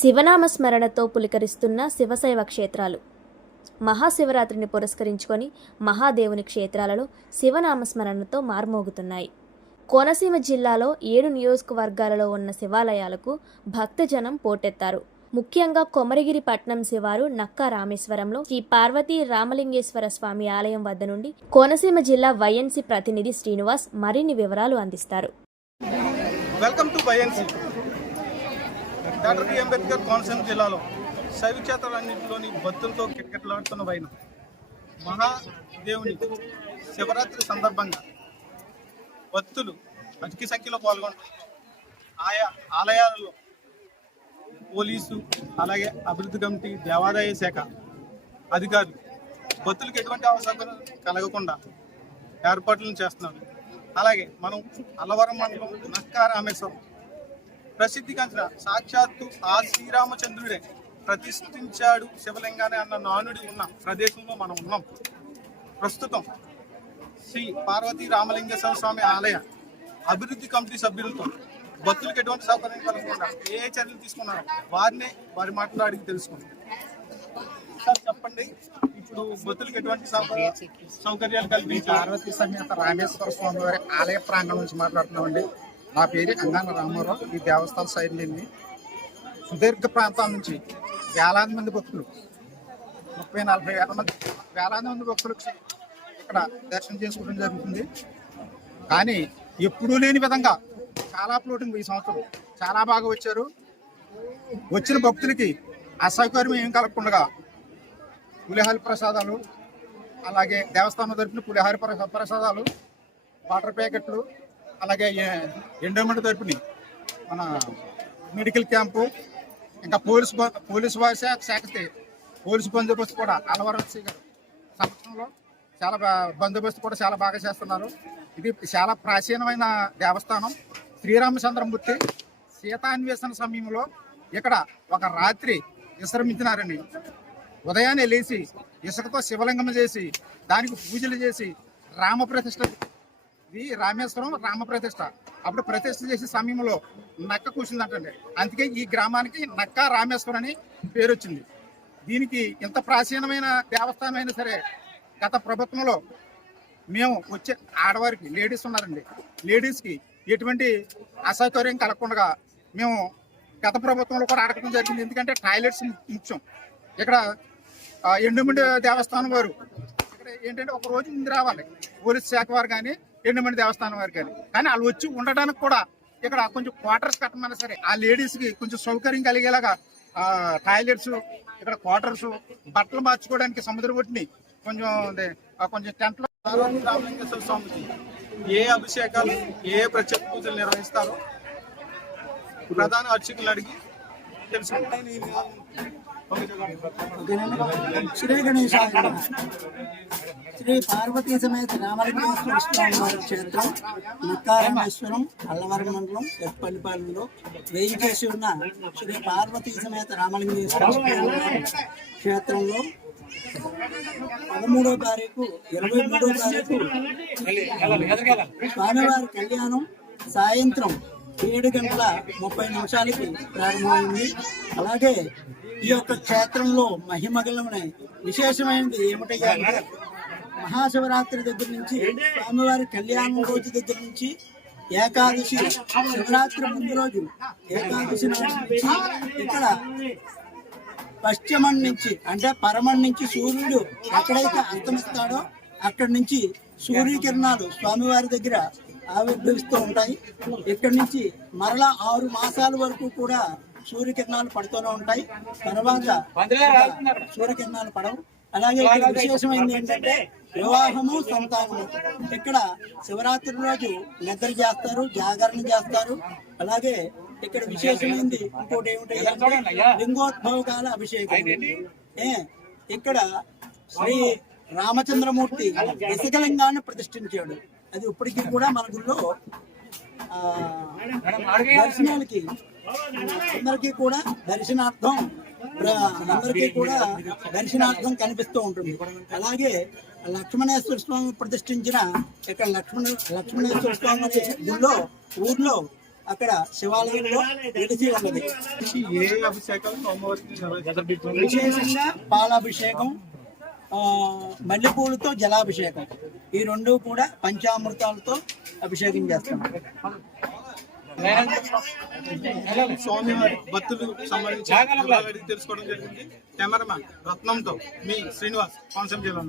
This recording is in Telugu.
శివనామ స్మరణతో పులికరిస్తున్న శివశైవ క్షేత్రాలు. మహాశివరాత్రిని పురస్కరించుకొని మహాదేవుని క్షేత్రాలలో శివనామ స్మరణతో మార్మోగుతున్నాయి. కోనసీమ జిల్లాలో ఏడు నియోజకవర్గాలలో ఉన్న శివాలయాలకు భక్తజనం పోటెత్తారు. ముఖ్యంగా కొమరగిరి పట్నం శివారు నక్కా రామేశ్వరంలో శ్రీ పార్వతీ రామలింగేశ్వర స్వామి ఆలయం వద్ద నుండి కోనసీమ జిల్లా వైఎన్సీ ప్రతినిధి శ్రీనివాస్ మరిన్ని వివరాలు అందిస్తారు. Welcome to YNC. Doctor B. Ambedkar Konaseema జిల్లాలో శైవ క్షేత్రాలన్నింటిలోని భక్తులతో కిటకిటలాడుతున్న వైన. మహాదేవుని శివరాత్రి సందర్భంగా భక్తులు అధిక సంఖ్యలో పాల్గొంటారు ఆయా ఆలయాలలో పోలీసు అలాగే అభివృద్ధి కమిటీ దేవాదాయ శాఖ అధికారులు భక్తులకు ఎటువంటి అవసరం కలగకుండా ఏర్పాట్లను చేస్తున్నారు. అలాగే మనం అల్లవరం మండలం నక్కా రామేశ్వరం ప్రసిద్ధిగాంచిన సాక్షాత్తు ఆ శ్రీరామచంద్రుడే ప్రతిష్ఠించాడు శివలింగాన్ని అన్న నానుడి ఉన్న ప్రదేశంలో మనం ఉన్నాం. ప్రస్తుతం శ్రీ పార్వతీ రామలింగేశ్వర స్వామి ఆలయ అభివృద్ధి కమిటీ సభ్యులతో భక్తులకు ఎటువంటి సౌకర్యం కలగకుండా ఏ చర్యలు తీసుకున్నారో వారినే వారి మాటలు అడిగి సార్ చెప్పండి. ఇప్పుడు భక్తులకు ఎటువంటి సౌకర్య సౌకర్యాలు కల్పించారు? పార్వతీ సమేత రామేశ్వర స్వామి వారి ఆలయ ప్రాంగణం నుంచి మాట్లాడుతున్నామండి. నా పేరు అంగాన రామారావు. ఈ దేవస్థాన శైలిని సుదీర్ఘ ప్రాంతం నుంచి వేలాది మంది భక్తులు ముప్పై నలభై వేల మంది వేలాది మంది భక్తులు ఇక్కడ దర్శనం చేసుకోవడం జరుగుతుంది. కానీ ఎప్పుడూ లేని విధంగా చాలా ఫ్లోటింగ్ ఈ సంవత్సరం. చాలా బాగా వచ్చారు. వచ్చిన భక్తులకి అసౌకర్యం ఏం కలగకుండా పులిహారి ప్రసాదాలు అలాగే దేవస్థానం తరపున పులిహారి ప్రసా- ప్రసాదాలు వాటర్ ప్యాకెట్లు అలాగే ఎండోమెంట్ తరపుని మన మెడికల్ క్యాంపు ఇంకా పోలీసు పోలీస్ పోలీసు వారి శాఖ శాఖకి పోలీసు బందోబస్తు కూడా అలవరసి గారు సంవత్సరంలో చాలా బందోబస్తు కూడా చాలా బాగా చేస్తున్నారు. ఇది చాలా ప్రాచీనమైన దేవస్థానం. శ్రీరామచంద్రమూర్తి సీతాన్వేషణ సమయంలో ఇక్కడ ఒక రాత్రి విశ్రమించినారని ఉదయాన్నే లేచి ఇసుకతో శివలింగం చేసి దానికి పూజలు చేసి రామ ప్రతిష్ట ఇది రామేశ్వరం రామ ప్రతిష్ట. అప్పుడు ప్రతిష్ట చేసే సమయంలో నక్క కూర్చుందంటండి అందుకే ఈ గ్రామానికి నక్క రామేశ్వరం అని పేరు వచ్చింది దీనికి ఇంత ప్రాచీనమైన దేవస్థానం అయినా సరే గత ప్రభుత్వంలో మేము వచ్చే ఆడవారికి లేడీస్ ఉన్నారండి. లేడీస్కి ఎటువంటి అసౌకర్యం కలగకుండా మేము గత ప్రభుత్వంలో కూడా అడగడం జరిగింది. ఎందుకంటే టాయిలెట్స్ ముఖ్యం. ఇక్కడ ఎండుమిండి దేవస్థానం వారు ఏంటంటే ఒక రోజు ముందు రావాలి. పోలీస్ శాఖ వారు కానీ ఎండుమంది దేవస్థానం వారు కానీ కానీ వాళ్ళు వచ్చి ఉండడానికి కూడా ఇక్కడ కొంచెం క్వార్టర్స్ కట్టమన్నా సరే ఆ లేడీస్కి కొంచెం సౌకర్యం కలిగేలాగా టాయిలెట్స్ ఇక్కడ క్వార్టర్స్ బట్టలు మార్చుకోవడానికి సముద్ర ఒట్టిని కొంచెం కొంచెం టెంట్లో రామలింగేశ్వర స్వామికి ఏ అభిషేకాలు ఏ ప్రత్యేక పూజలు నిర్వహిస్తారో? ప్రధాన అర్చకులు అడిగి తెలుసుకుంటాను శ్రీ గణేశ శ్రీ పార్వతీ సమేత రామలింగేశ్వర స్వామి క్షేత్రం నక్కారామేశ్వరం అల్లవరం మండలం ఎప్పల్లిపాలెంలో వెయ్యి చేసి ఉన్న శ్రీ పార్వతీ సమేత రామలింగేశ్వర స్వామి క్షేత్రంలో పదమూడో తారీఖు ఇరవై మూడో తారీఖు స్వామివారి కళ్యాణం సాయంత్రం ఏడు గంటల ముప్పై నిమిషాలకి ప్రారంభమైంది. అలాగే ఈ యొక్క క్షేత్రంలో మహిమగలమనే విశేషమైనది ఏమిటయ్యా అంటే మహాశివరాత్రి దగ్గర నుంచి స్వామివారి కళ్యాణం రోజు దగ్గర నుంచి ఏకాదశి శివరాత్రి ముందు రోజు ఏకాదశి నాడు నుంచి ఇక్కడ పశ్చిమం నుంచి అంటే పరమం నుంచి సూర్యుడు ఎక్కడైతే అస్తమిస్తాడో అక్కడి నుంచి సూర్యకిరణాలు స్వామివారి దగ్గర ఆవిర్భవిస్తూ ఉంటాయి. ఇక్కడి నుంచి మరలా ఆరు మాసాల వరకు కూడా సూర్యకిరణాలు పడుతూనే ఉంటాయి. తర్వాత సూర్యకిరణాలు పడవు. అలాగే ఇక్కడ విశేషమైనది ఏంటంటే వివాహము సంతానము. ఇక్కడ శివరాత్రి రోజు నిద్ర చేస్తారు జాగరణ చేస్తారు. అలాగే ఇక్కడ విశేషమైనది ఇంకోటి ఏమిటి అంటే లింగోద్భవకాల అభిషేకం. ఏ ఇక్కడ శ్రీ రామచంద్రమూర్తి ఇసుకలింగాన్ని ప్రతిష్ఠించాడు. అది ఇప్పటికీ కూడా మన గుళ్ళో దర్శనాలకి అందరికీ కూడా దర్శనార్థం అందరికీ కూడా దర్శనార్థం కనిపిస్తూ ఉంటుంది. అలాగే లక్ష్మణేశ్వర స్వామి ప్రతిష్ఠించిన ఇక్కడ లక్ష్మణ లక్ష్మణేశ్వర స్వామి గుళ్ళో ఊర్లో అక్కడ శివాలయంలో వెలిసి ఉన్నది. విశేషంగా పాలాభిషేకం మల్లెపూలతో జలాభిషేకం. ఈ రెండు కూడా పంచామృతాలతో అభిషేకం చేస్తాం. స్వామివారి భక్తులు సంబంధించి తెలుసుకోవడం జరిగింది. కెమెరామ్యాన్ రత్నంతో మీ శ్రీనివాస్ కోనసీమ జిల్లా